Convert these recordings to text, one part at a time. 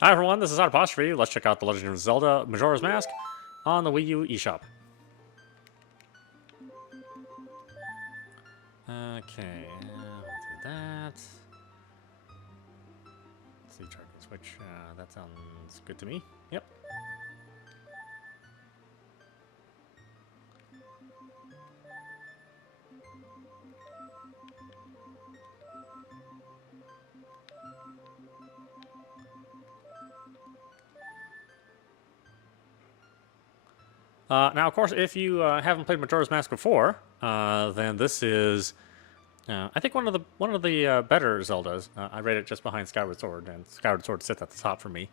Hi everyone, this is audap. Let's check out The Legend of Zelda Majora's Mask on the Wii-U Eshop. Okay, we'll do that. Let's see, charging switch. That sounds good to me. Yep. Now, of course, if you haven't played Majora's Mask before, then this is, I think, one of the better Zeldas. I rate it just behind Skyward Sword, and Skyward Sword sits at the top for me.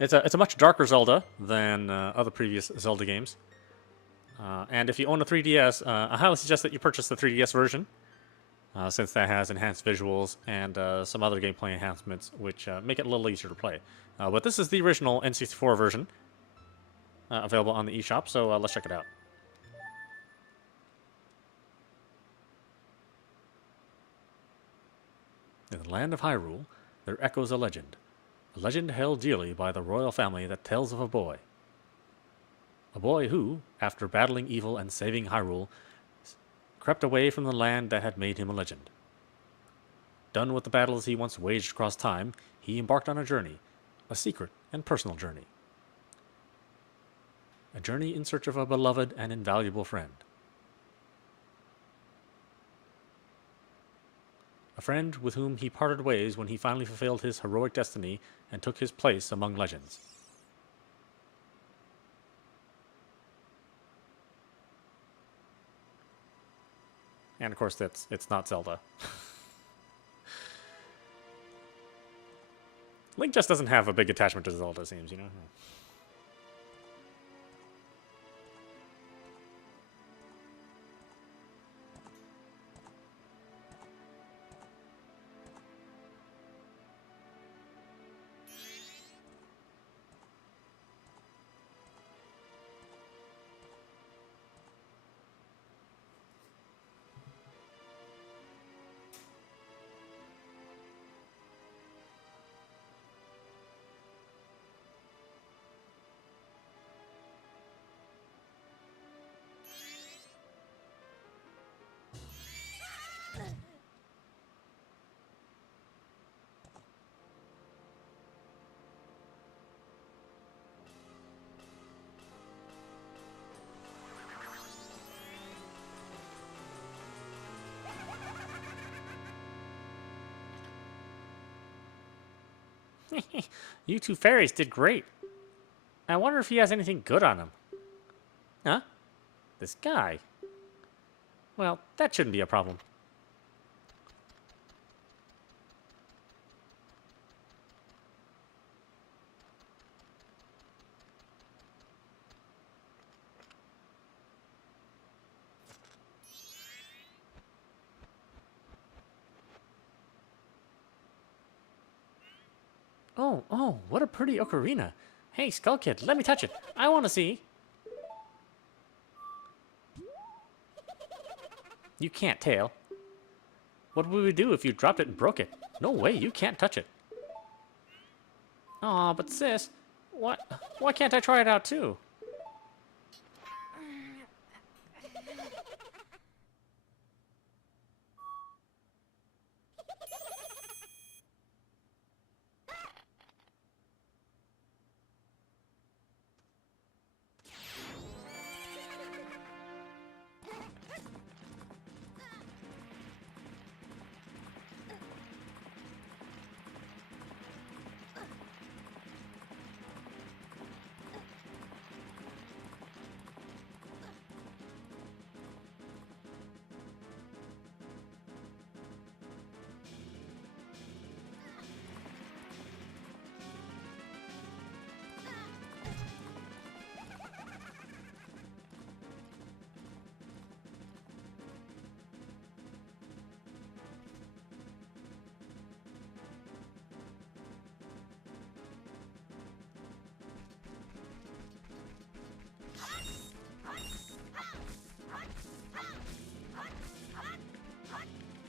It's a much darker Zelda than other previous Zelda games. And if you own a 3DS, I highly suggest that you purchase the 3DS version, since that has enhanced visuals and some other gameplay enhancements, which make it a little easier to play. But this is the original N64 version. Available on the eShop, so let's check it out. In the land of Hyrule, there echoes a legend held dearly by the royal family that tells of a boy. A boy who, after battling evil and saving Hyrule, crept away from the land that had made him a legend. Done with the battles he once waged across time, he embarked on a journey, a secret and personal journey. A journey in search of a beloved and invaluable friend. A friend with whom he parted ways when he finally fulfilled his heroic destiny and took his place among legends. And of course, it's not Zelda. Link just doesn't have a big attachment to Zelda, it seems, you know? You two fairies did great. I wonder if he has anything good on him. Huh? This guy. Well, that shouldn't be a problem. Oh, what a pretty ocarina. Hey, Skull Kid, let me touch it. I want to see. You can't, Tail. What would we do if you dropped it and broke it? No way, you can't touch it. Aw, but sis, what? Why can't I try it out too?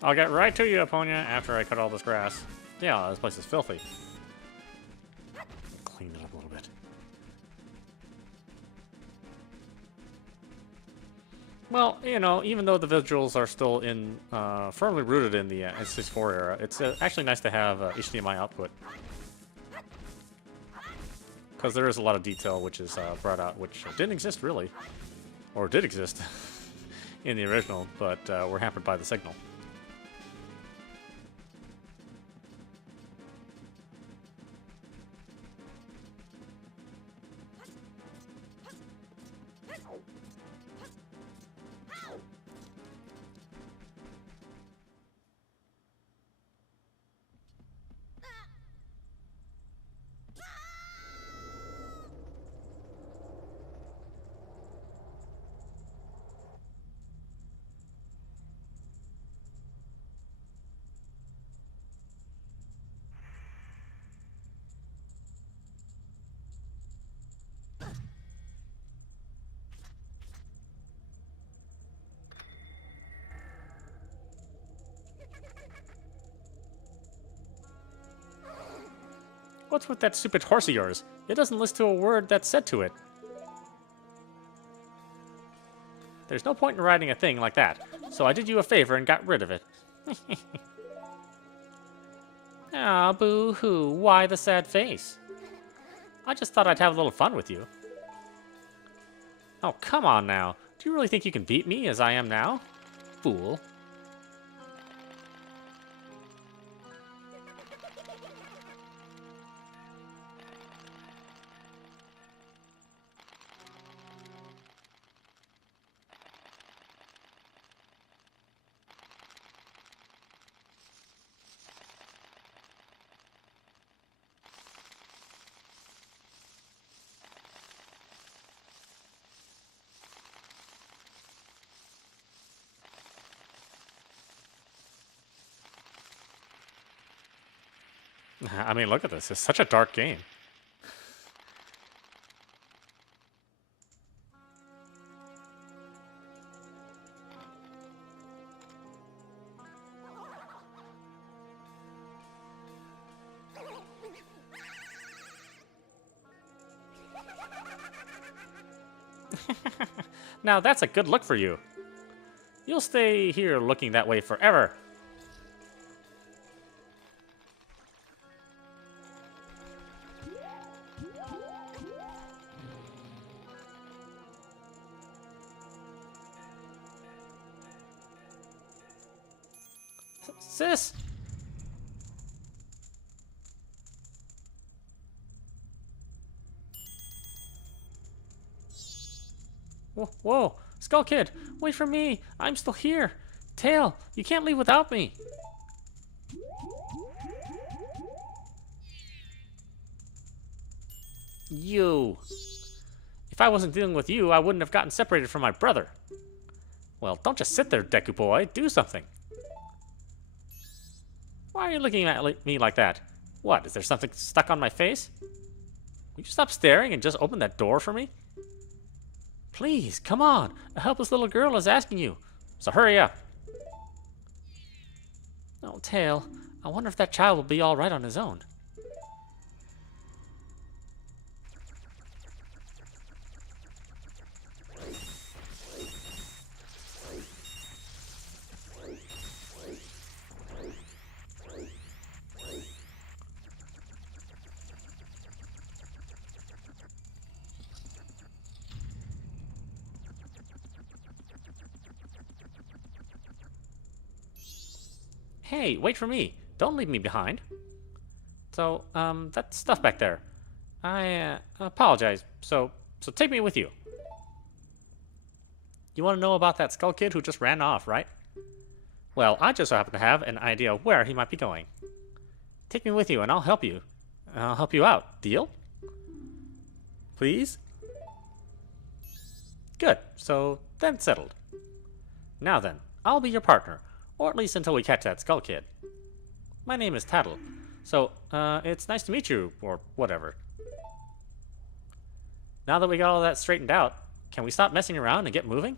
I'll get right to you, Aponia, after I cut all this grass. Yeah, this place is filthy. Clean it up a little bit. Well, you know, even though the visuals are still in firmly rooted in the N64 era, it's actually nice to have HDMI output. Because there is a lot of detail which is brought out, which didn't exist really. Or did exist in the original, but were hampered by the signal. What's with that stupid horse of yours? It doesn't listen to a word that's said to it. There's no point in riding a thing like that, so I did you a favor and got rid of it. Ah, boo-hoo, why the sad face? I just thought I'd have a little fun with you. Oh, come on now. Do you really think you can beat me as I am now? Fool. I mean, look at this. It's such a dark game. Now that's a good look for you. You'll stay here looking that way forever. Sis! Whoa, whoa, Skull Kid, wait for me. I'm still here. Tail, you can't leave without me. You. If I wasn't dealing with you, I wouldn't have gotten separated from my brother. Well, don't just sit there, Deku Boy. Do something. Why are you looking at me like that? What, is there something stuck on my face? Will you stop staring and just open that door for me? Please, come on. A helpless little girl is asking you. So hurry up. Oh, Tail. I wonder if that child will be all right on his own. Hey, wait for me. Don't leave me behind. So, that stuff back there. I apologize. So take me with you. You want to know about that Skull Kid who just ran off, right? Well, I just so happen to have an idea of where he might be going. Take me with you and I'll help you. I'll help you out. Deal? Please? Good. So, then settled. Now then, I'll be your partner. Or at least until we catch that Skull Kid. My name is Tattle. So, it's nice to meet you, or whatever. Now that we got all that straightened out, can we stop messing around and get moving?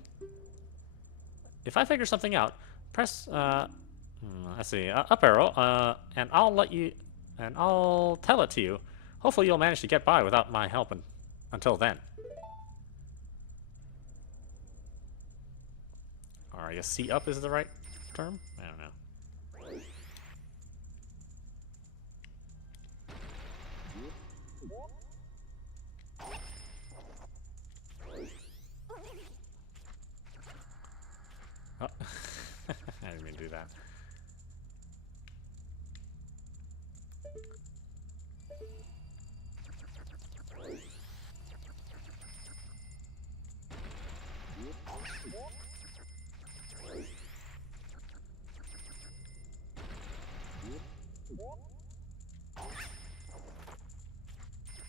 If I figure something out, press, let's see, up arrow, and I'll tell it to you. Hopefully you'll manage to get by without my help until then. Or I guess C up is the right term? I don't know. Oh. I didn't mean to do that.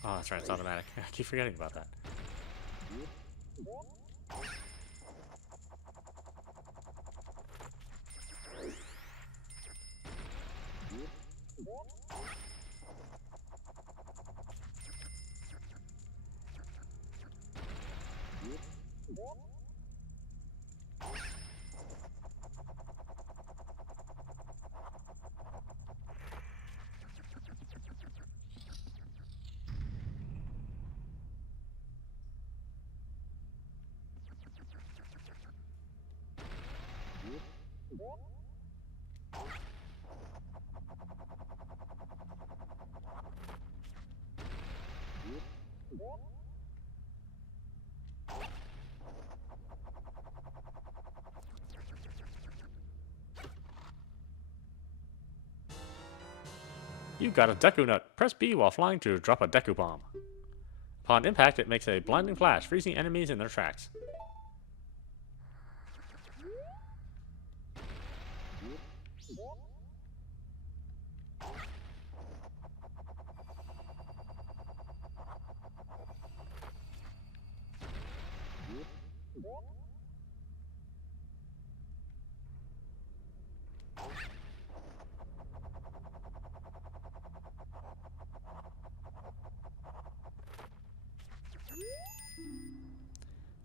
Oh, that's right, it's automatic. I keep forgetting about that. You got a Deku Nut. Press B while flying to drop a Deku Bomb. Upon impact, it makes a blinding flash, freezing enemies in their tracks.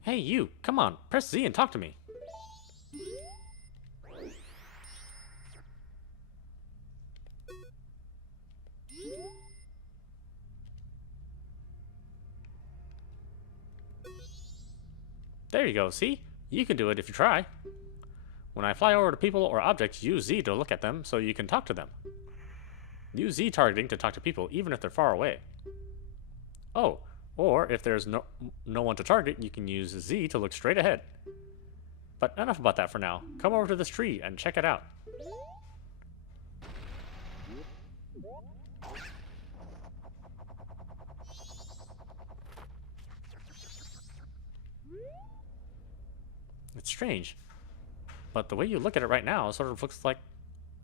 Hey, you! Come on, press Z and talk to me. There you go, see? You can do it if you try. When I fly over to people or objects, use Z to look at them so you can talk to them. Use Z targeting to talk to people, even if they're far away. Oh, or if there's no one to target, you can use Z to look straight ahead. But enough about that for now. Come over to this tree and check it out. It's strange. But the way you look at it right now sort of looks like...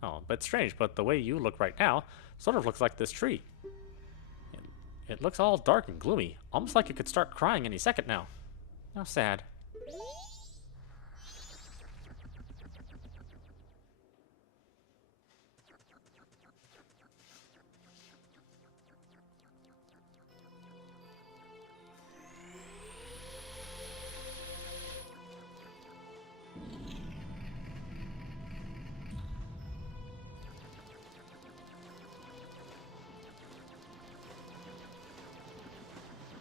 Oh, but it's strange, but the way you look right now sort of looks like this tree. It looks all dark and gloomy, almost like it could start crying any second now. How sad.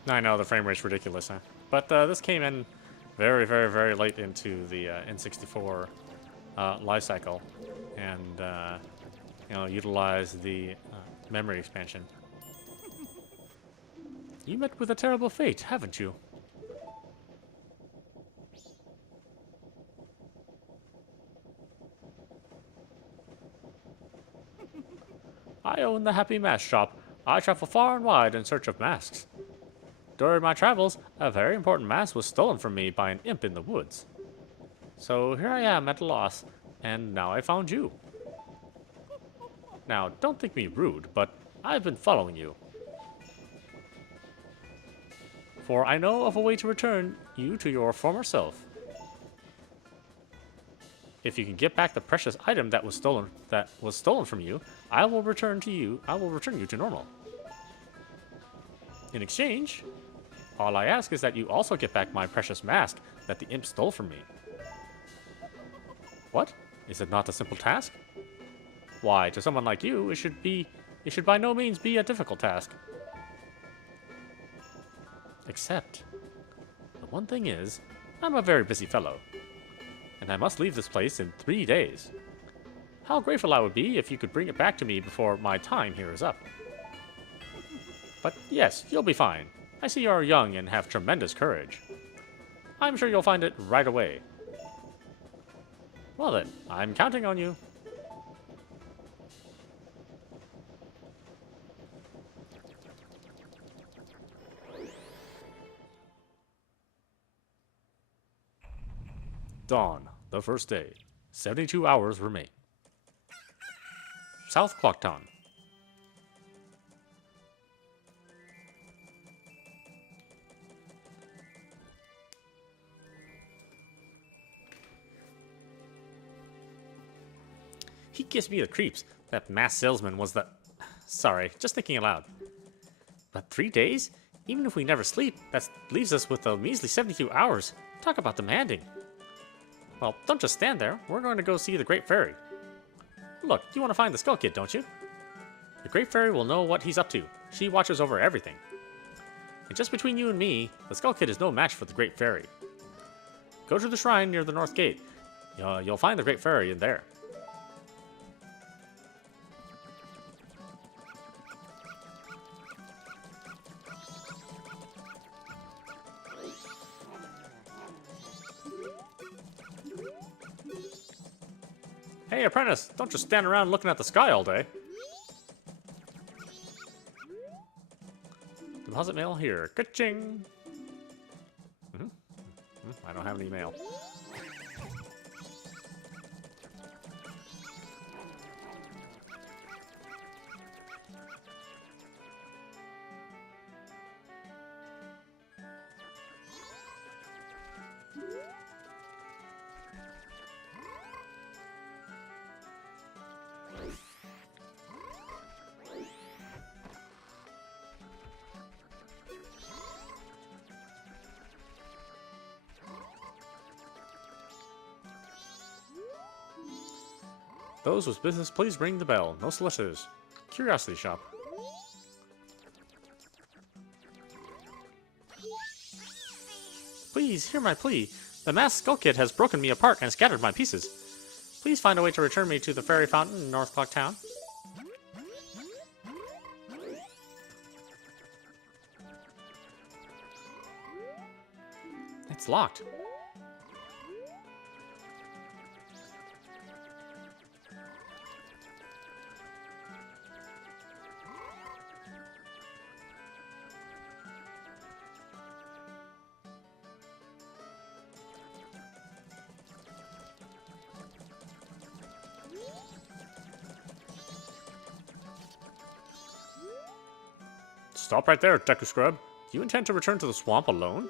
I know the frame rate's ridiculous, huh? But this came in very, very, very late into the N64 life cycle, and you know, utilized the memory expansion. You met with a terrible fate, haven't you? I own the Happy Mask Shop. I travel far and wide in search of masks. During my travels, a very important mask was stolen from me by an imp in the woods. So here I am at a loss, and now I found you. Now, don't think me rude, but I've been following you. For I know of a way to return you to your former self. If you can get back the precious item that was stolen from you, I will return you to normal. In exchange, all I ask is that you also get back my precious mask that the imp stole from me. What? Is it not a simple task? Why, to someone like you, it should by no means be a difficult task. Except, the one thing is, I'm a very busy fellow, and I must leave this place in 3 days. How grateful I would be if you could bring it back to me before my time here is up. But yes, you'll be fine. I see you're young and have tremendous courage. I'm sure you'll find it right away. Well then, I'm counting on you. Dawn, the first day. 72 hours remain. South Clocktown. He gives me the creeps. That masked salesman was the... Sorry, just thinking aloud. But 3 days? Even if we never sleep, that leaves us with a measly 72 hours. Talk about demanding. Well, don't just stand there. We're going to go see the Great Fairy. Look, you want to find the Skull Kid, don't you? The Great Fairy will know what he's up to. She watches over everything. And just between you and me, the Skull Kid is no match for the Great Fairy. Go to the shrine near the North Gate. You'll find the Great Fairy in there. Hey, apprentice, don't just stand around looking at the sky all day. Deposit mail here. Ka-ching! I don't have any mail. Those with business, please ring the bell. No solicitors. Curiosity shop. Please, hear my plea. The masked Skull Kid has broken me apart and scattered my pieces. Please find a way to return me to the Fairy Fountain in North Clock Town. It's locked. Stop right there, Deku Scrub. Do you intend to return to the swamp alone?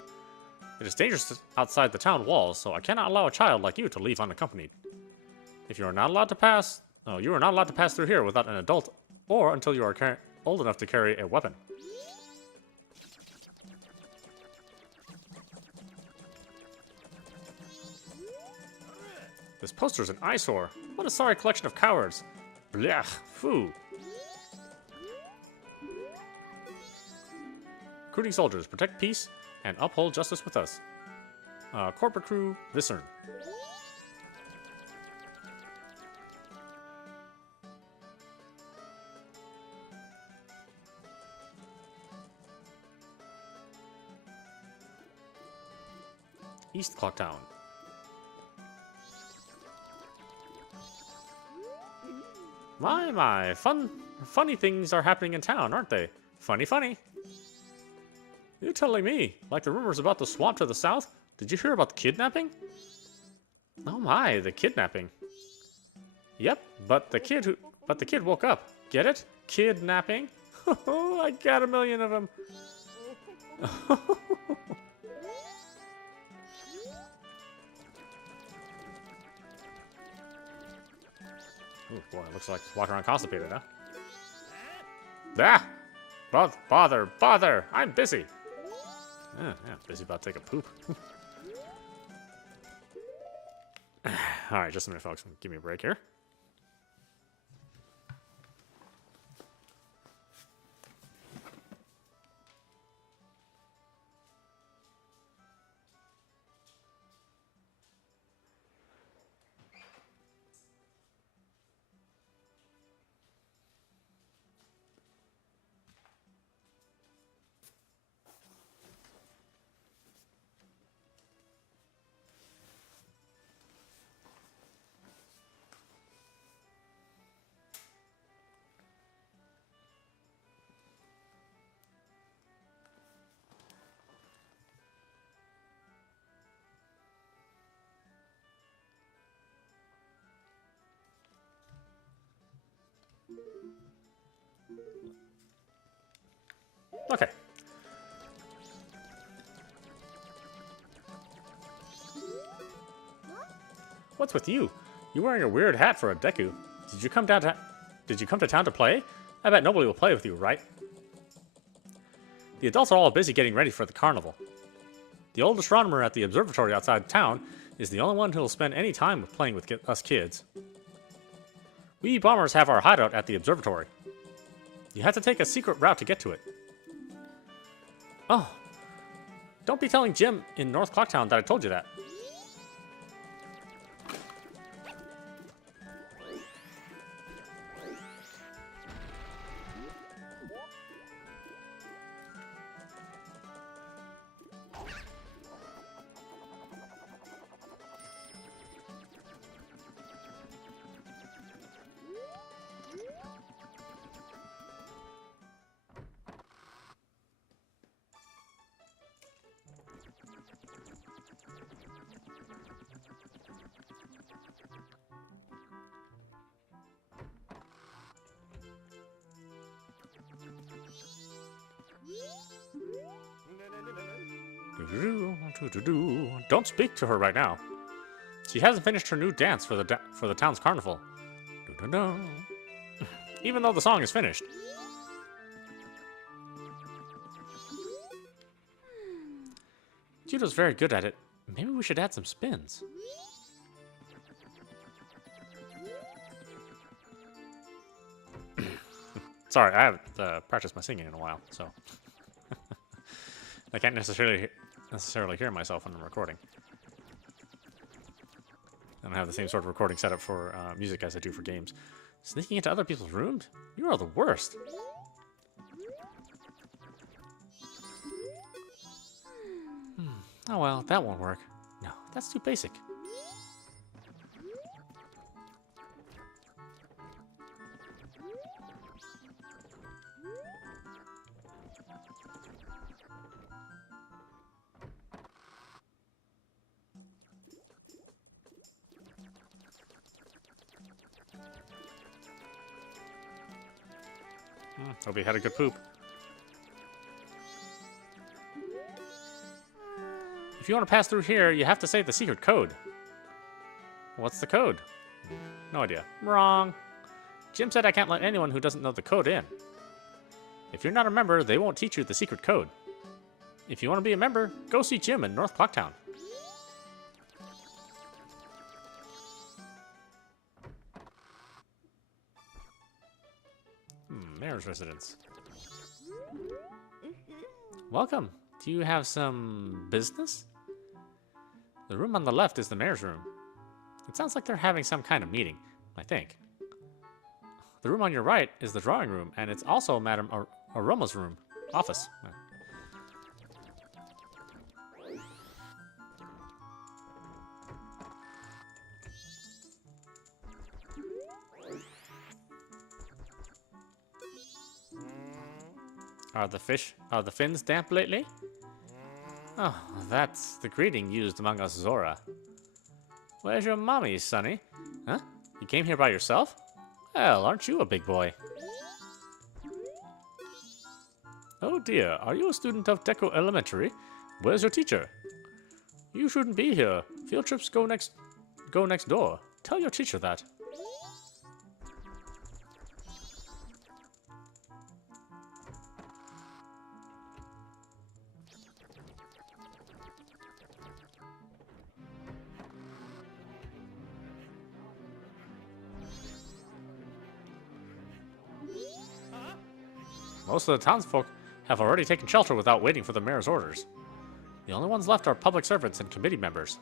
It is dangerous outside the town walls, so I cannot allow a child like you to leave unaccompanied. If you are not allowed to pass... No, you are not allowed to pass through here without an adult, or until you are old enough to carry a weapon. This poster's an eyesore. What a sorry collection of cowards. Blech, foo. Recruiting soldiers, protect peace, and uphold justice with us. Corporate crew, Viscern. East Clocktown. My, funny things are happening in town, aren't they? Funny. You're telling me, like the rumors about the swamp to the south? Did you hear about the kidnapping? Oh my, the kidnapping. Yep, but the kid woke up. Get it? Kidnapping? I got a million of them. Oh boy, it looks like he's walking around constipated, huh? Ah! Bother! I'm busy! Yeah, busy about to take a poop. Alright, just a minute, folks. Give me a break here. Okay. What's with you? You're wearing a weird hat for a Deku. Did you come to town to play? I bet nobody will play with you, right? The adults are all busy getting ready for the carnival. The old astronomer at the observatory outside town is the only one who will spend any time playing with us kids. We bombers have our hideout at the observatory. You have to take a secret route to get to it. Oh, don't be telling Jim in North Clocktown that I told you that. Don't speak to her right now. She hasn't finished her new dance for the town's carnival. Even though the song is finished. Judo's very good at it. Maybe we should add some spins. Sorry, I haven't practiced my singing in a while, so I can't necessarily hear myself when I'm recording. I don't have the same sort of recording setup for music as I do for games. Sneaking into other people's rooms? You are the worst. Oh well, that won't work. No, that's too basic. Hope you had a good poop. If you want to pass through here, you have to say the secret code. What's the code? No idea. Wrong. Jim said I can't let anyone who doesn't know the code in. If you're not a member, they won't teach you the secret code. If you want to be a member, go see Jim in North Clocktown. Mayor's residence. Welcome. Do you have some business? The room on the left is the mayor's room. It sounds like they're having some kind of meeting, I think. The room on your right is the drawing room, and it's also Madame Aroma's room, office. Are the fins damp lately? Oh, that's the greeting used among us Zora. Where's your mommy, Sonny? Huh? You came here by yourself? Well, aren't you a big boy? Oh dear, are you a student of Deco Elementary? Where's your teacher? You shouldn't be here. Field trips go next door. Tell your teacher that. Most of the townsfolk have already taken shelter without waiting for the mayor's orders. The only ones left are public servants and committee members.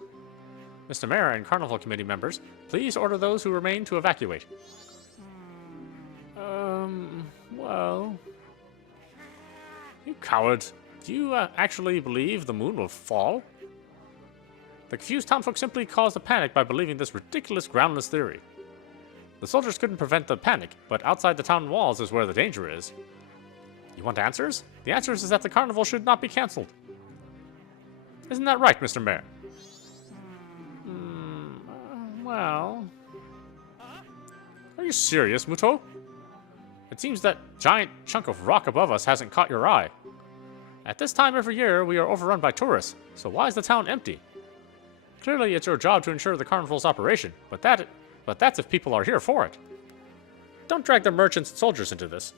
Mr. Mayor and Carnival Committee members, please order those who remain to evacuate. Well... You cowards. Do you actually believe the moon will fall? The confused townfolk simply caused a panic by believing this ridiculous, groundless theory. The soldiers couldn't prevent the panic, but outside the town walls is where the danger is. You want answers? The answer is that the carnival should not be cancelled. Isn't that right, Mr. Mayor? Well... Are you serious, Muto? It seems that giant chunk of rock above us hasn't caught your eye. At this time every year, we are overrun by tourists, so why is the town empty? Clearly, it's your job to ensure the carnival's operation, but that's if people are here for it. Don't drag the merchants and soldiers into this.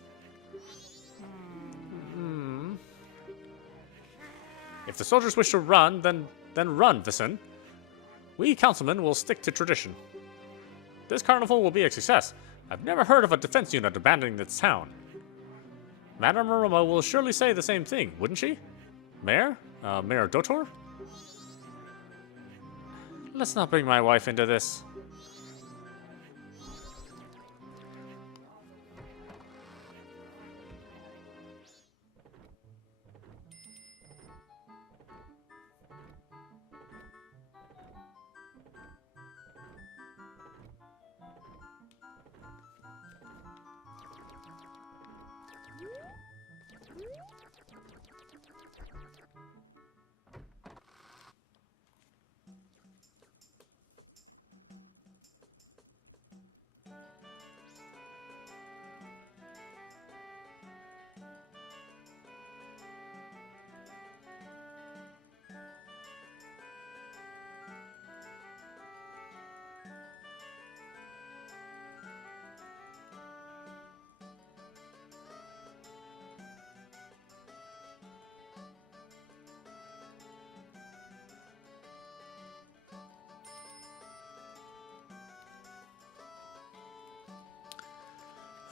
If the soldiers wish to run, then run, Vissen. We councilmen will stick to tradition. This carnival will be a success. I've never heard of a defense unit abandoning its town. Madame Aroma will surely say the same thing, wouldn't she? Mayor? Mayor Dotor? Let's not bring my wife into this.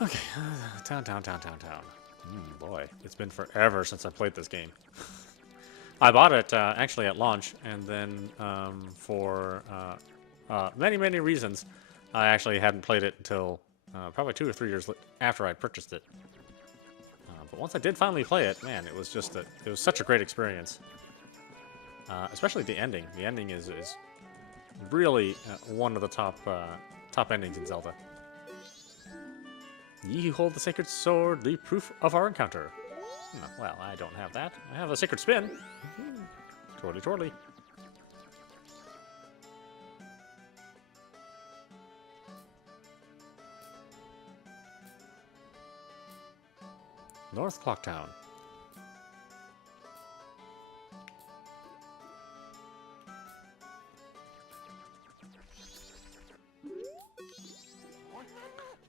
Okay, town. Boy, it's been forever since I played this game. I bought it actually at launch, and then for many reasons, I actually hadn't played it until probably 2 or 3 years after I purchased it. But once I did finally play it, man, it was just it was such a great experience. Especially the ending. The ending is really one of the top endings in Zelda. Ye who hold the sacred sword, leave proof of our encounter. Well, I don't have that. I have a sacred spin. Twirly. North Clocktown.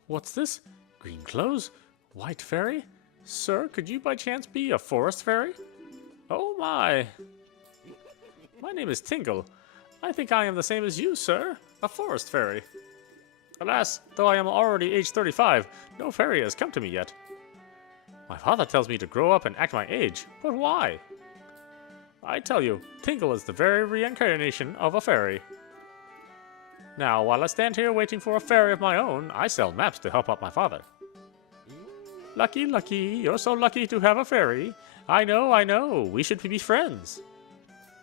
What's this? Green clothes? White fairy? Sir, could you by chance be a forest fairy? Oh my! My name is Tingle. I think I am the same as you, sir. A forest fairy. Alas, though I am already age 35, no fairy has come to me yet. My father tells me to grow up and act my age, but why? I tell you, Tingle is the very reincarnation of a fairy. Now, while I stand here waiting for a fairy of my own, I sell maps to help out my father. Lucky, lucky, you're so lucky to have a fairy. I know, we should be friends.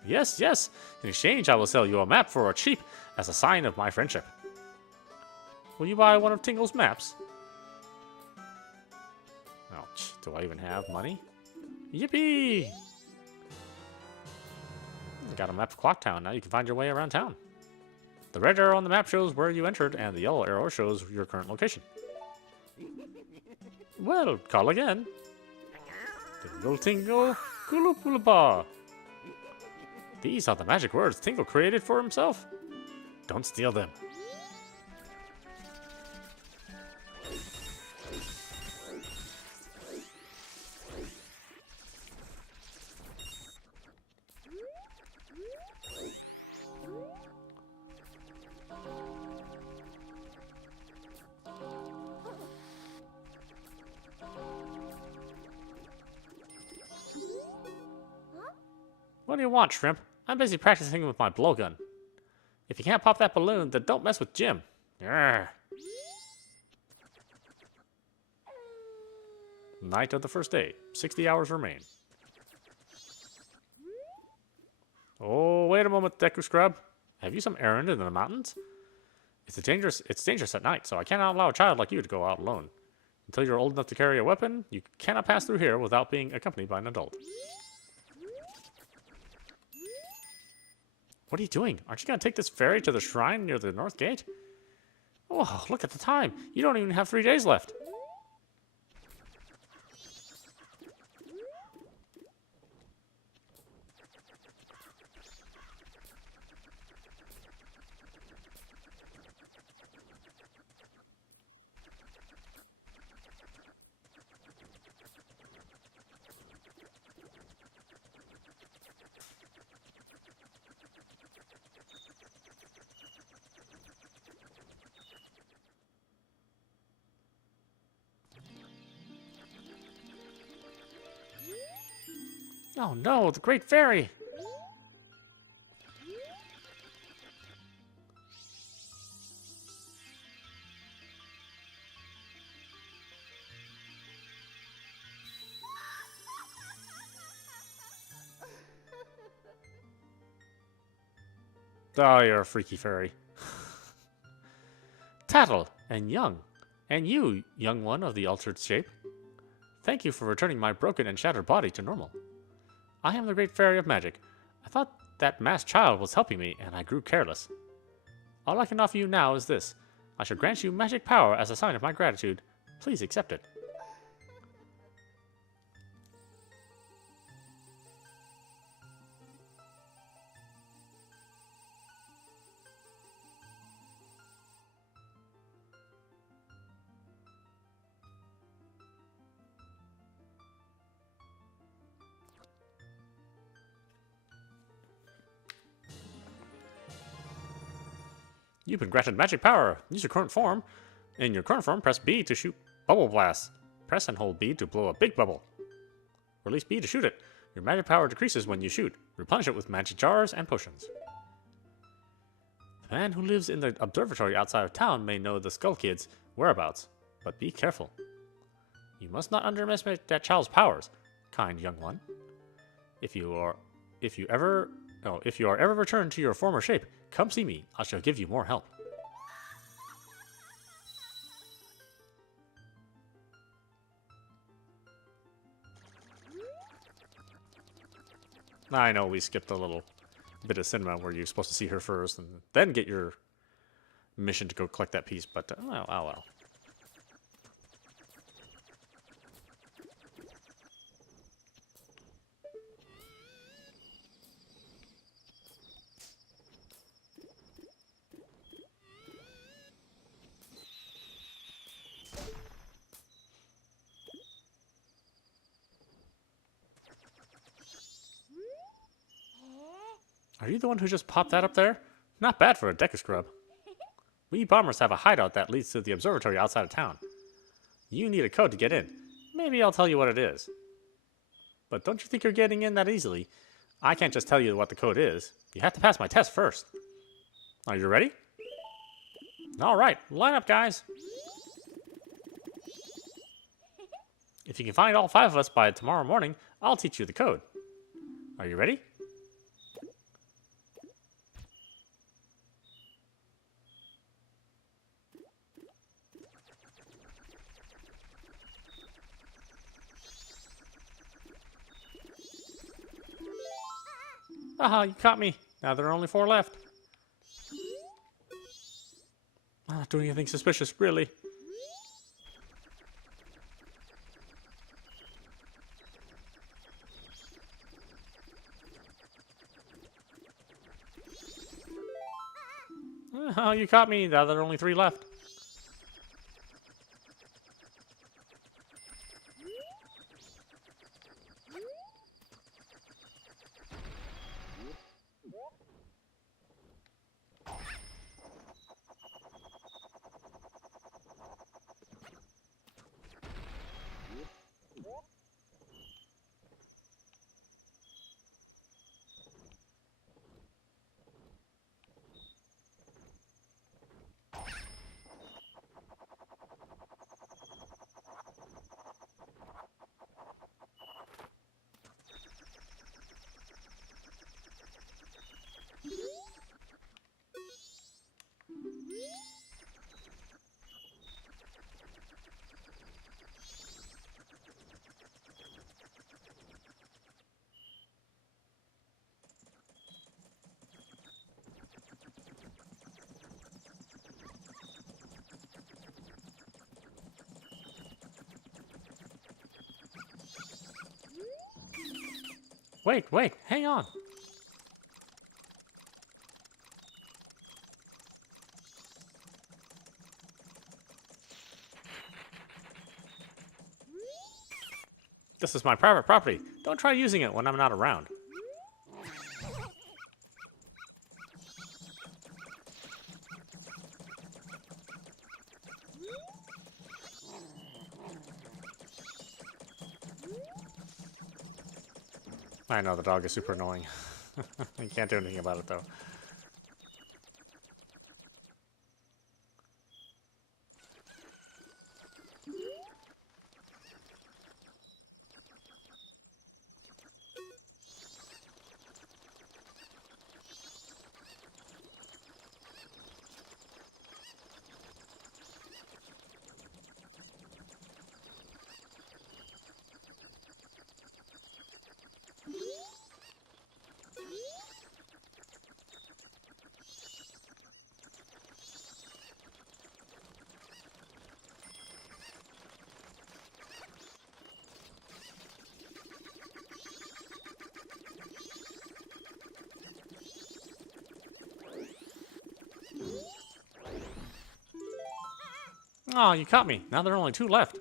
Yes, yes, in exchange I will sell you a map for a cheap as a sign of my friendship. Will you buy one of Tingle's maps? Ouch, do I even have money? Yippee! Got a map of Clocktown, now you can find your way around town. The red arrow on the map shows where you entered, and the yellow arrow shows your current location. Well, call again. Tingle, tingle, kulupulapa. These are the magic words Tingle created for himself. Don't steal them. What do you want, Shrimp? I'm busy practicing with my blowgun. If you can't pop that balloon, then don't mess with Jim. Yarr. Night of the first day. 60 hours remain. Oh, wait a moment, Deku Scrub. Have you some errand in the mountains? It's dangerous at night, so I cannot allow a child like you to go out alone. Until you're old enough to carry a weapon, you cannot pass through here without being accompanied by an adult. What are you doing? Aren't you going to take this ferry to the shrine near the north gate? Oh, look at the time. You don't even have 3 days left. Oh no, the Great Fairy! Oh, you're a freaky fairy. Tattle, and young. And you, young one of the altered shape. Thank you for returning my broken and shattered body to normal. I am the Great Fairy of Magic. I thought that masked child was helping me, and I grew careless. All I can offer you now is this. I shall grant you magic power as a sign of my gratitude. Please accept it. You've been granted magic power. Use your current form. In your current form, press B to shoot bubble blasts. Press and hold B to blow a big bubble. Release B to shoot it. Your magic power decreases when you shoot. Replenish it with magic jars and potions. The man who lives in the observatory outside of town may know the Skull Kid's whereabouts, but be careful. You must not underestimate that child's powers, kind young one. If you are ever returned to your former shape, come see me. I shall give you more help. I know we skipped a little bit of cinema where you're supposed to see her first and then get your mission to go collect that piece, but oh well. Are you the one who just popped that up there? Not bad for a Deku scrub. We bombers have a hideout that leads to the observatory outside of town. You need a code to get in. Maybe I'll tell you what it is. But don't you think you're getting in that easily? I can't just tell you what the code is. You have to pass my test first. Are you ready? All right, line up, guys. If you can find all 5 of us by tomorrow morning, I'll teach you the code. Are you ready? Aha, you caught me. Now there are only 4 left. I'm not doing anything suspicious, really. Oh, you caught me. Now there are only 3 left. Wait, hang on. This is my private property. Don't try using it when I'm not around. I know the dog is super annoying. You can't do anything about it though. Oh, you caught me. Now there are only 2 left.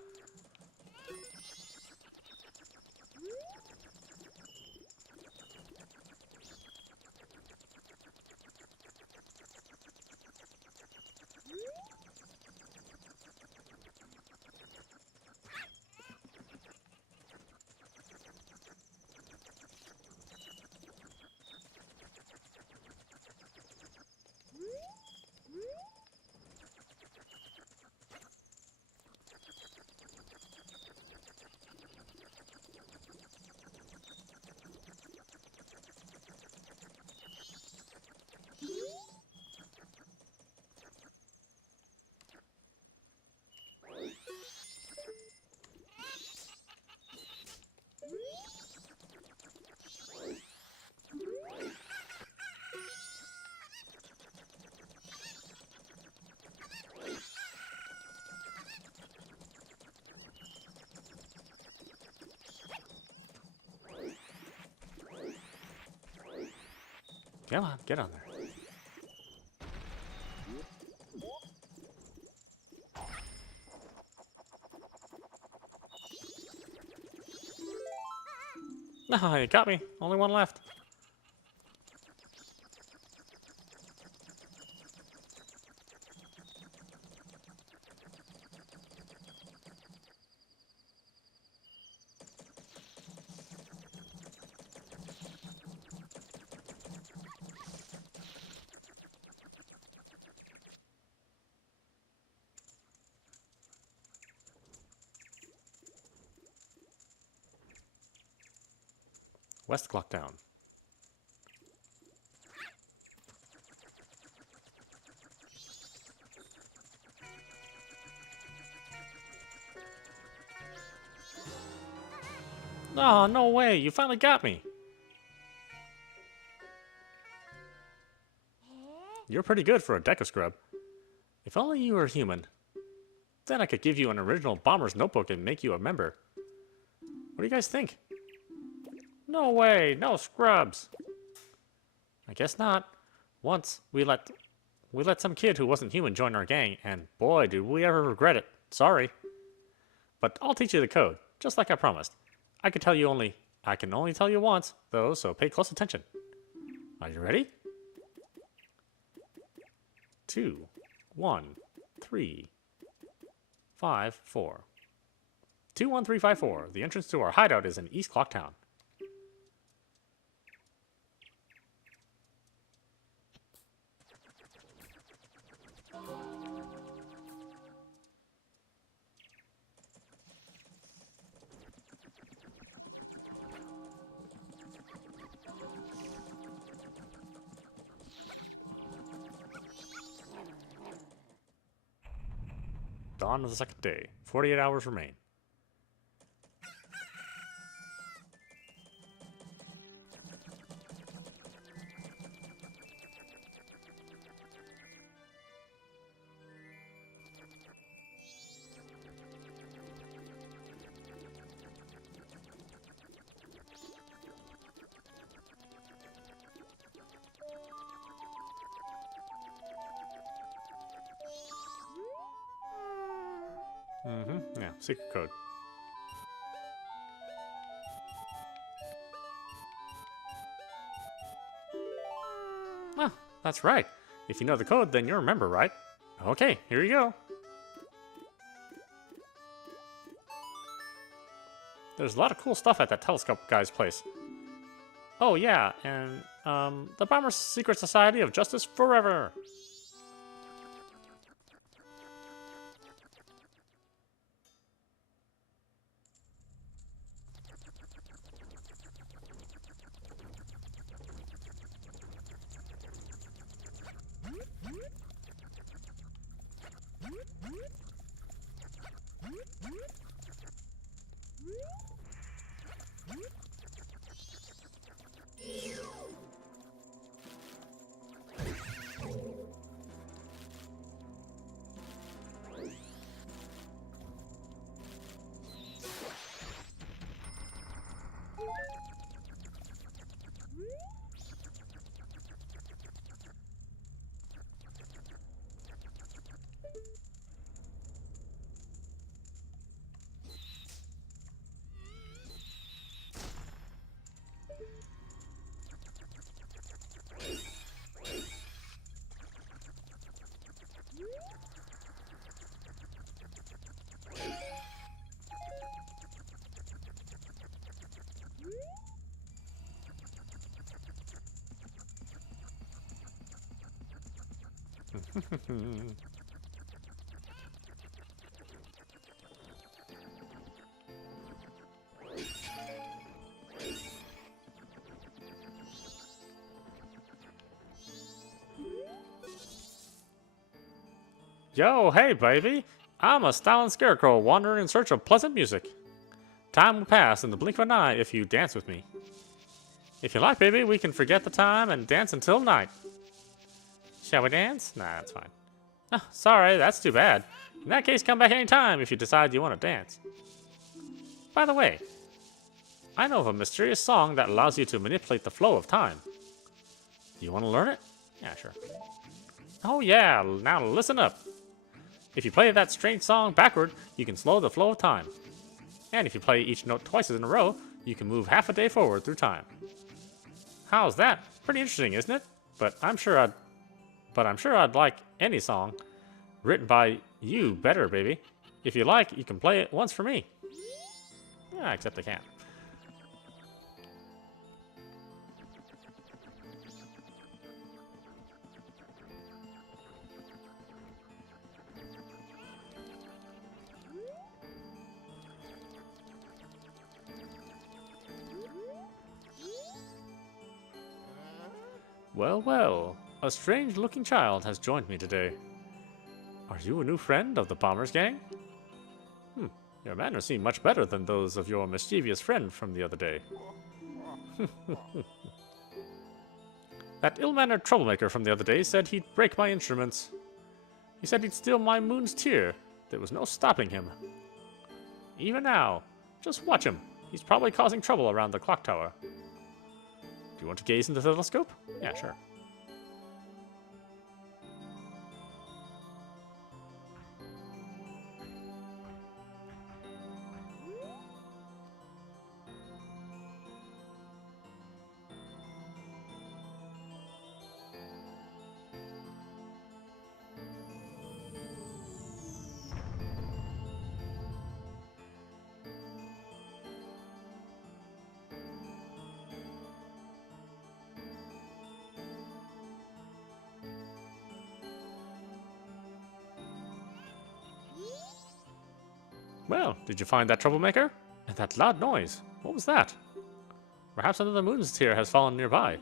Come on, get on there. Ah, you got me. Only 1 left. West clock down. Oh, no way! You finally got me! You're pretty good for a Deca Scrub. If only you were human. Then I could give you an original Bomber's Notebook and make you a member. What do you guys think? No way! No scrubs! I guess not. Once, we let some kid who wasn't human join our gang, and boy, did we ever regret it. Sorry. But I'll teach you the code, just like I promised. I can only tell you once, though, so pay close attention. Are you ready? 2, 1, 3, 5, 4. 21354. The entrance to our hideout is in East Clocktown. Dawn of the second day. 48 hours remain. Yeah, secret code. Ah, that's right. If you know the code, then you're a member, right? Okay, here you go. There's a lot of cool stuff at that telescope guy's place. Oh yeah, and the Bomber's Secret Society of Justice Forever. Yo, hey, baby. I'm a styling scarecrow wandering in search of pleasant music. Time will pass in the blink of an eye if you dance with me. If you like, baby, we can forget the time and dance until night. Shall we dance? Nah, that's fine. Oh, sorry, that's too bad. In that case, come back anytime if you decide you want to dance. By the way, I know of a mysterious song that allows you to manipulate the flow of time. You want to learn it? Yeah, sure. Oh yeah, now listen up. If you play that strange song backward, you can slow the flow of time. And if you play each note twice in a row, you can move half a day forward through time. How's that? Pretty interesting, isn't it? But I'm sure I'd like any song written by you better, baby. If you like, you can play it once for me. Yeah, except I can't. Well, well, a strange-looking child has joined me today. Are you a new friend of the Bombers gang? Your manners seem much better than those of your mischievous friend from the other day. That ill-mannered troublemaker from the other day said he'd break my instruments. He said he'd steal my moon's tear. There was no stopping him. Even now, just watch him. He's probably causing trouble around the clock tower. Do you want to gaze into the telescope? Yeah, sure. Well, did you find that troublemaker? And that loud noise, what was that? Perhaps another moon's tear has fallen nearby.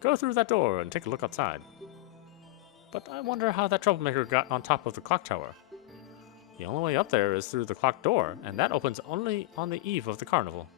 Go through that door and take a look outside. But I wonder how that troublemaker got on top of the clock tower. The only way up there is through the clock door, and that opens only on the eve of the carnival.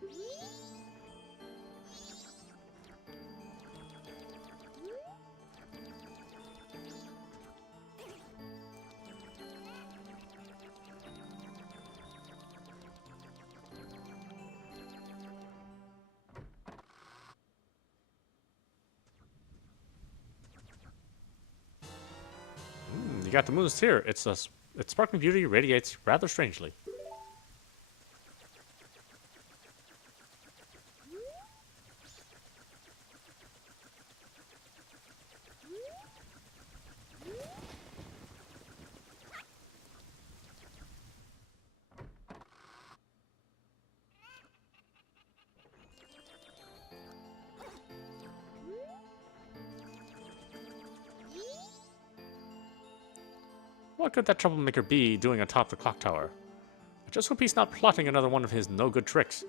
You got the moon's tear. Its sparkling beauty radiates rather strangely. What could that troublemaker be doing atop the clock tower? I just hope he's not plotting another one of his no-good tricks.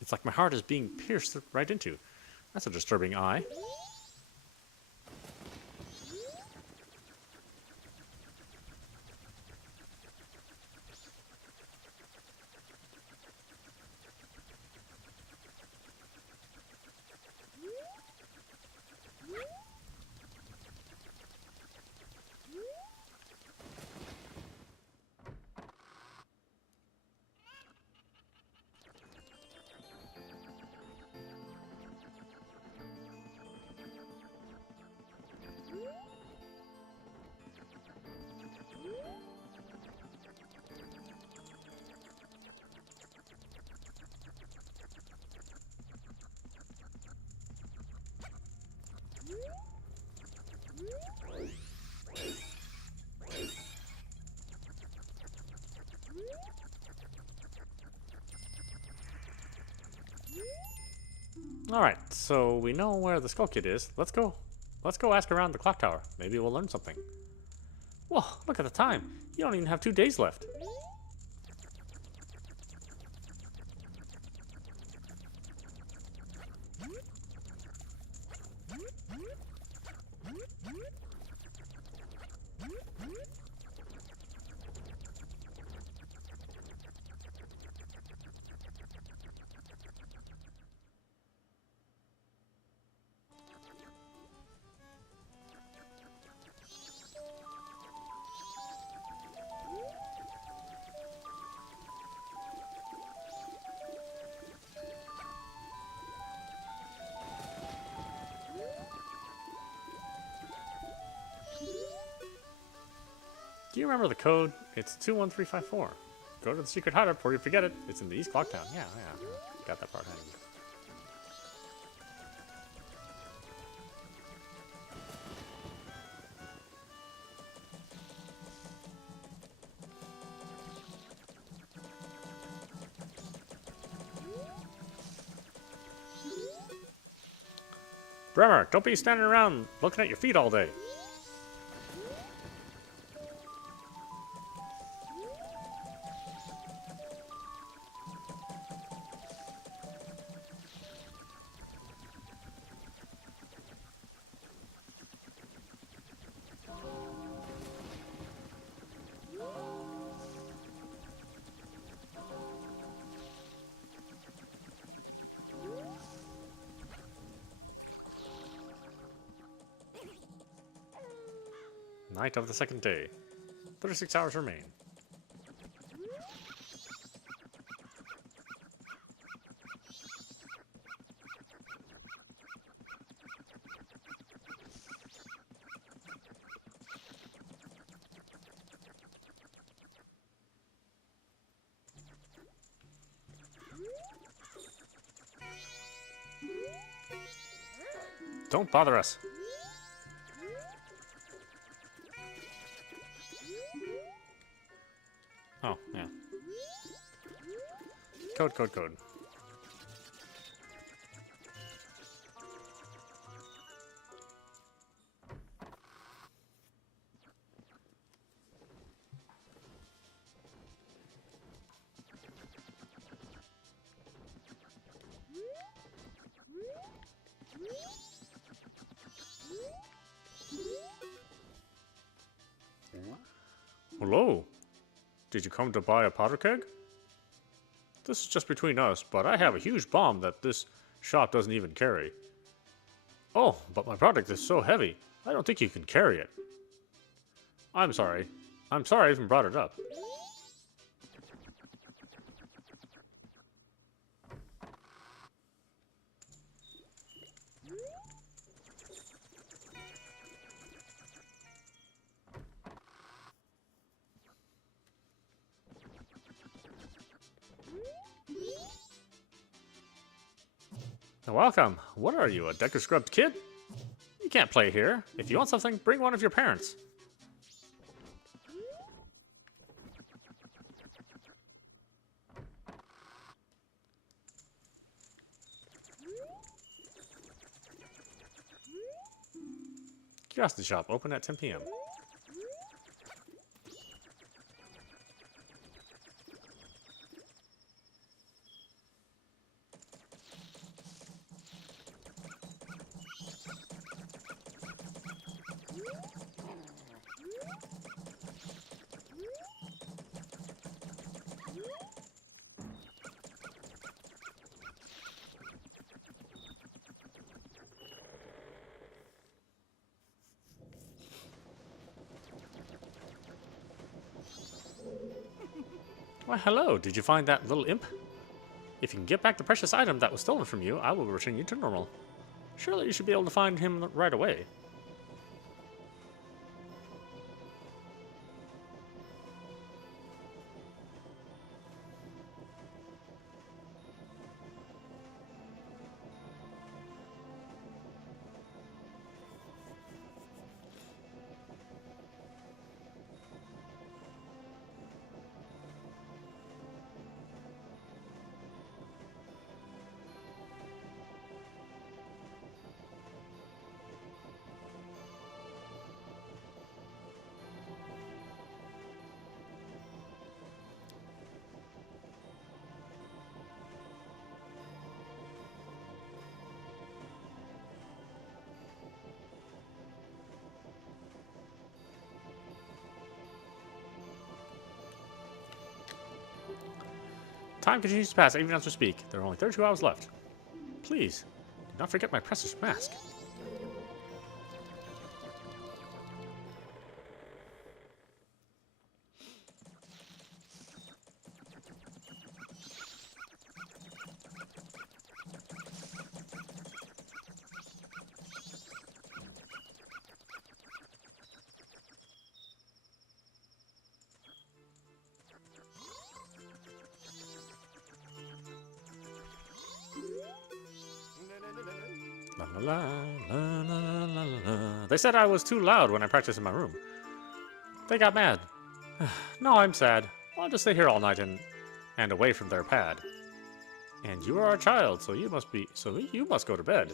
It's like my heart is being pierced right into. That's a disturbing eye. Alright, so we know where the skull kid is. Let's go ask around the clock tower. Maybe we'll learn something. Whoa, look at the time. You don't even have 2 days left. Do you remember the code? It's 21354. Go to the secret hideout before you forget it. It's in the East Clock Town. Yeah. Got that part handy. Bremer, don't be standing around looking at your feet all day. Night of the second day. 36 hours remain. Don't bother us. Oh, yeah. Code. Hello. Did you come to buy a powder keg? This is just between us, but I have a huge bomb that this shop doesn't even carry. Oh, but my product is so heavy, I don't think you can carry it. I'm sorry. I'm sorry I even brought it up. Welcome. What are you, a decker-scrubbed kid? You can't play here. If you want something, bring one of your parents. Curiosity shop, open at 10 p.m. Why, hello. Did you find that little imp? If you can get back the precious item that was stolen from you, I will return you to normal. Surely you should be able to find him right away. Time continues to pass even as we speak. There are only 32 hours left. Please, do not forget my precious mask. La, la, la, la, la, la. They said I was too loud when I practiced in my room. They got mad. Now I'm sad. I'll just stay here all night and away from their pad. And you are a child, so you must go to bed.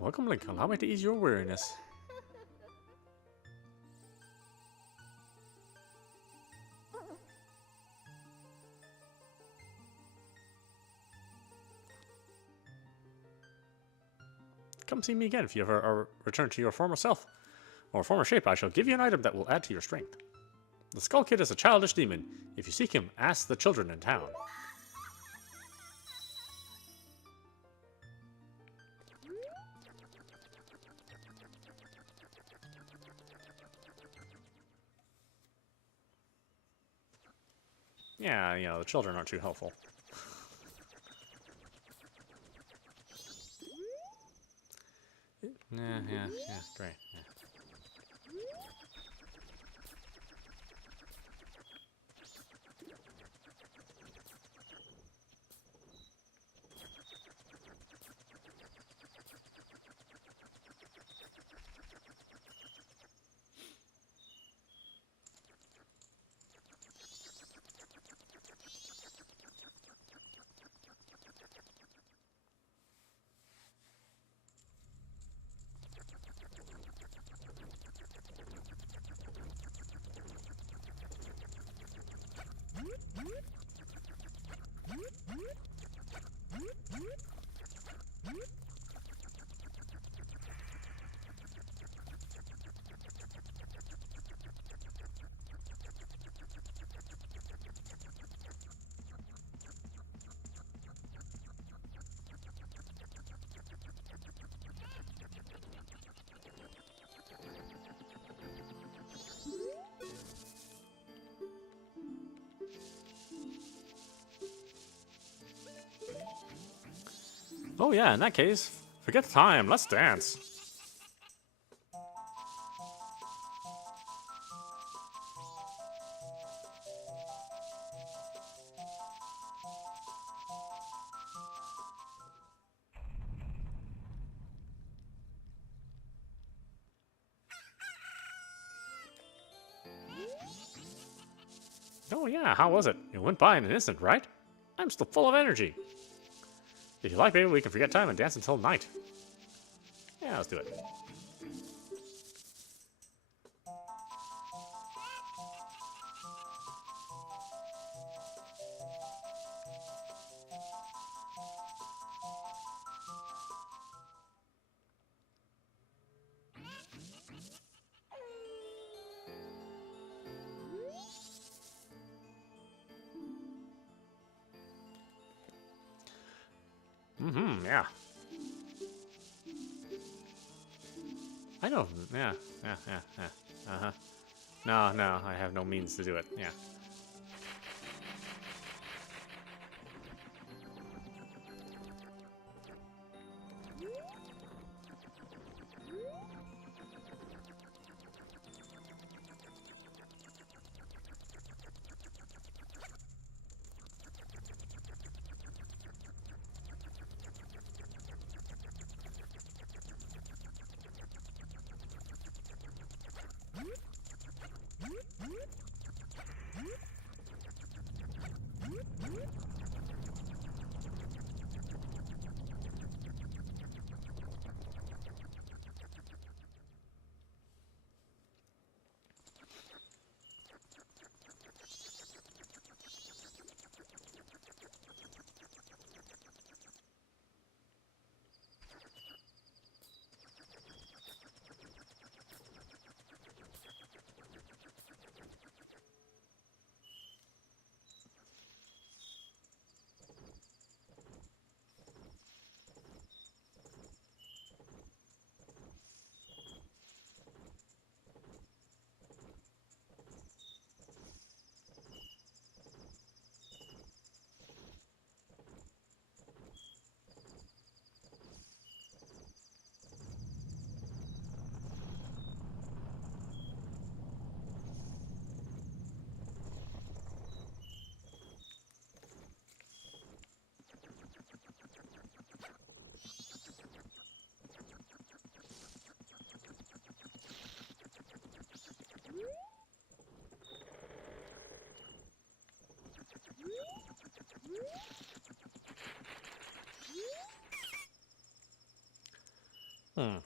Welcome, Link. Allow me to ease your weariness. Come see me again if you ever return to your former self or former shape. I shall give you an item that will add to your strength. The Skull Kid is a childish demon. If you seek him, ask the children in town. Yeah, you know, the children aren't too helpful. Yeah, great. Yeah. Oh yeah, in that case, forget the time, let's dance. Oh yeah, how was it? It went by in an instant, right? I'm still full of energy. If you like, maybe we can forget time and dance until night. Yeah, let's do it. Yeah. I know, yeah. Uh-huh. No, I have no means to do it, yeah.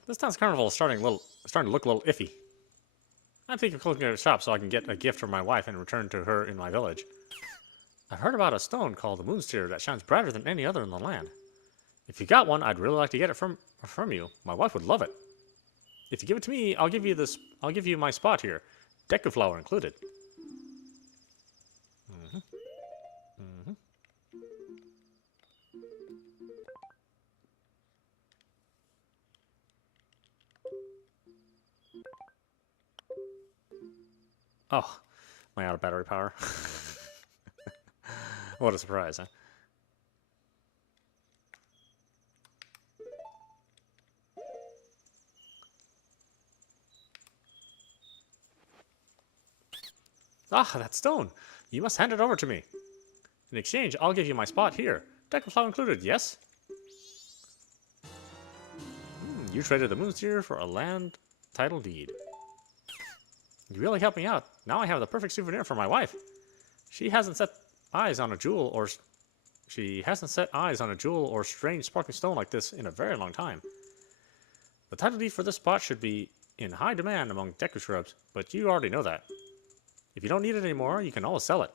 This town's carnival is starting to look a little iffy. I'm thinking of closing a shop so I can get a gift for my wife and return to her in my village. I've heard about a stone called the Moonsteer that shines brighter than any other in the land. If you got one, I'd really like to get it from you. My wife would love it. If you give it to me, I'll give you this. I'll give you my spot here, Deku flower included. Oh, am I out of battery power? What a surprise, huh? Ah, that stone. You must hand it over to me. In exchange, I'll give you my spot here. Deku flower included, yes? You traded the Moonsteer for a land title deed. You really helped me out. Now I have the perfect souvenir for my wife. She hasn't set eyes on a jewel or strange sparkling stone like this in a very long time. The title deed for this spot should be in high demand among Deku shrubs, but you already know that. If you don't need it anymore, you can always sell it.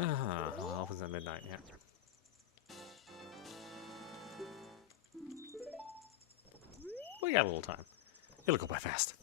Ah, well, opens at midnight, yeah. We got a little time. It'll go by fast.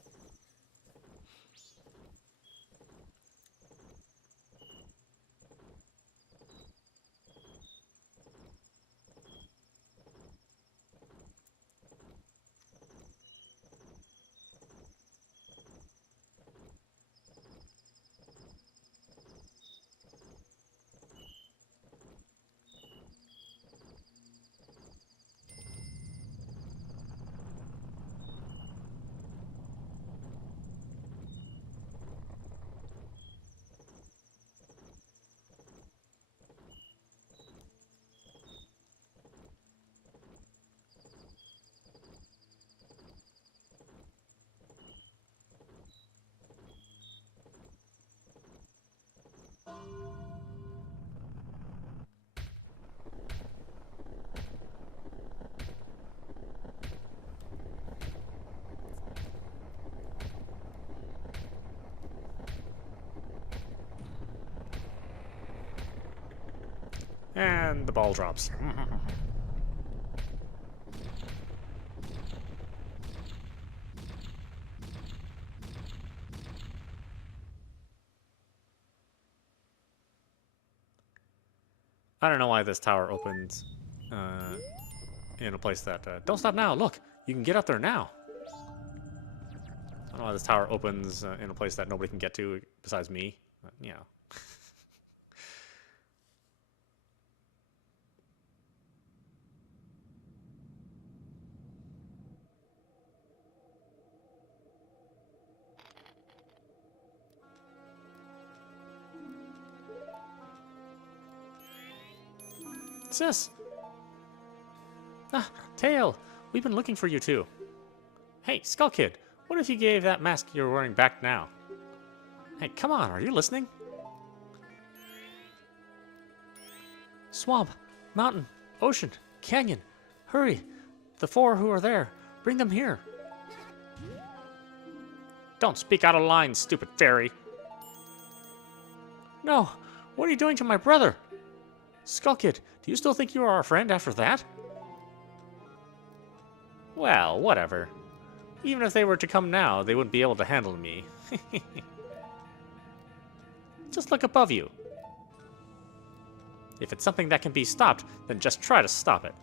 And the ball drops. I don't know why this tower opens in a place that... don't stop now, look! You can get up there now! I don't know why this tower opens in a place that nobody can get to besides me. But, you know. Sis! Ah, Tail! We've been looking for you too. Hey, Skull Kid, what if you gave that mask you're wearing back now? Hey, come on, are you listening? Swamp, mountain, ocean, canyon. Hurry! The four who are there, bring them here. Don't speak out of line, stupid fairy. No, what are you doing to my brother? Skull Kid, do you still think you are our friend after that? Well, whatever. Even if they were to come now, they wouldn't be able to handle me. Just look above you. If it's something that can be stopped, then just try to stop it.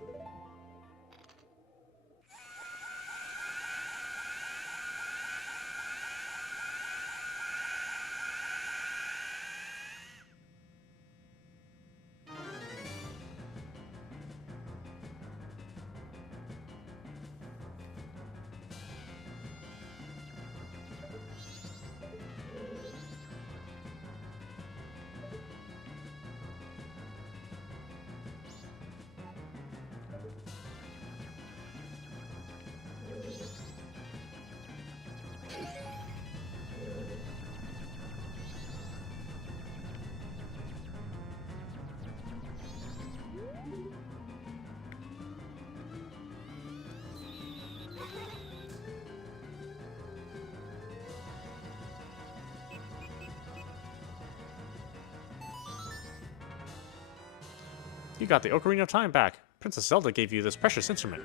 You got the Ocarina of Time back. Princess Zelda gave you this precious instrument.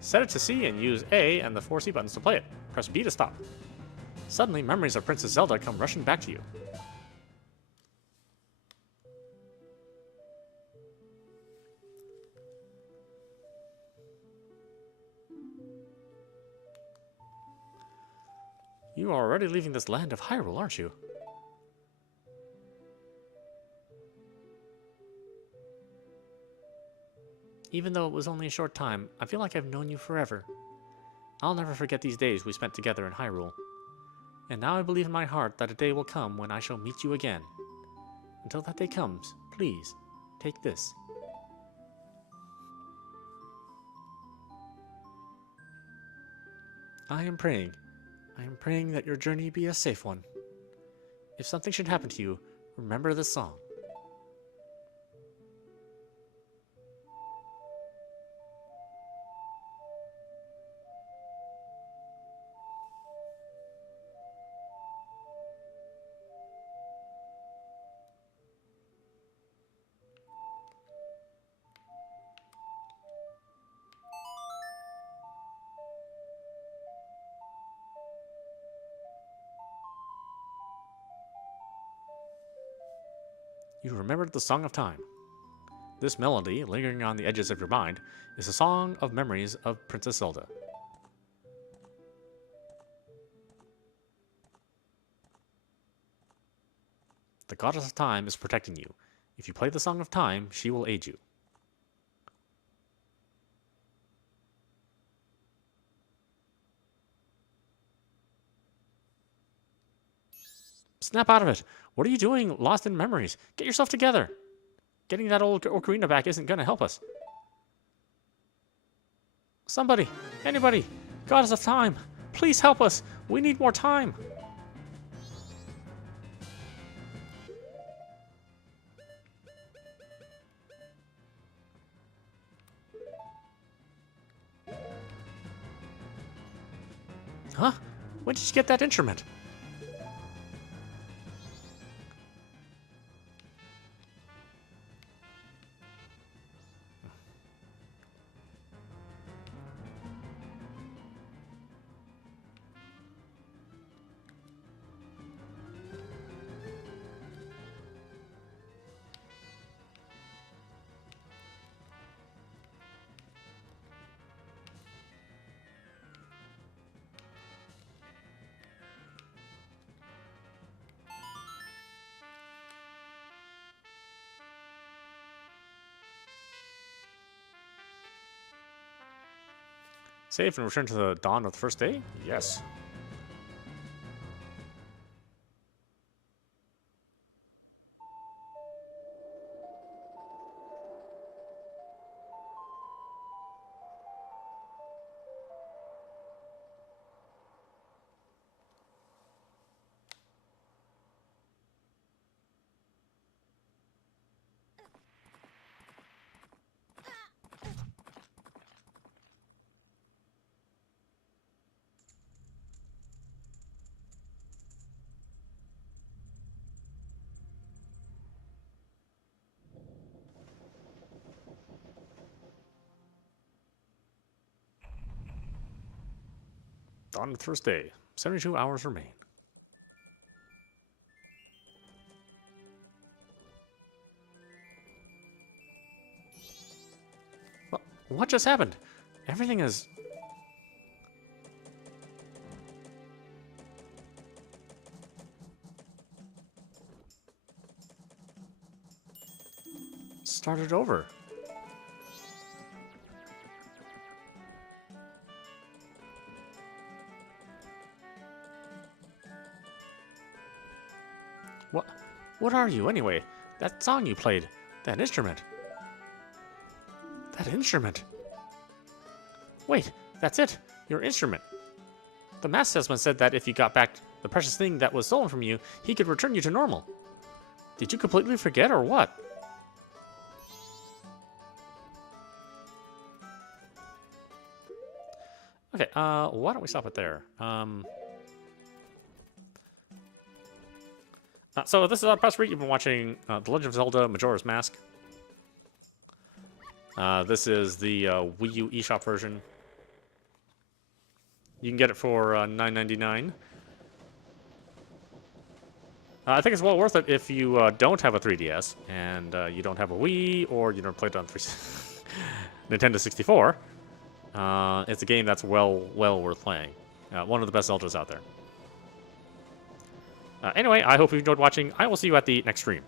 Set it to C and use A and the 4 C buttons to play it. Press B to stop. Suddenly, memories of Princess Zelda come rushing back to you. You are already leaving this land of Hyrule, aren't you? Even though it was only a short time, I feel like I've known you forever. I'll never forget these days we spent together in Hyrule. And now I believe in my heart that a day will come when I shall meet you again. Until that day comes, please, take this. I am praying that your journey be a safe one. If something should happen to you, remember this song. You remembered the Song of Time. This melody, lingering on the edges of your mind, is a song of memories of Princess Zelda. The Goddess of Time is protecting you. If you play the Song of Time, she will aid you. Snap out of it! What are you doing, lost in memories? Get yourself together! Getting that old ocarina back isn't gonna help us. Somebody! Anybody! Goddess of Time! Please help us! We need more time! Huh? When did you get that instrument? Save and return to the dawn of the first day? Yes. Dawn of the first day. 72 hours remain. What just happened? Everything is... started over. What are you, anyway? That song you played. That instrument. That instrument. Wait, that's it. Your instrument. The mask salesman said that if you got back the precious thing that was stolen from you, he could return you to normal. Did you completely forget or what? Okay, why don't we stop it there? So this is Press Read. You've been watching The Legend of Zelda Majora's Mask. This is the Wii U Eshop version. You can get it for $9.99. I think it's well worth it if you don't have a 3DS and you don't have a Wii or you don't play it on Nintendo 64. It's a game that's well worth playing. One of the best Zeldas out there. Anyway, I hope you enjoyed watching. I will see you at the next stream.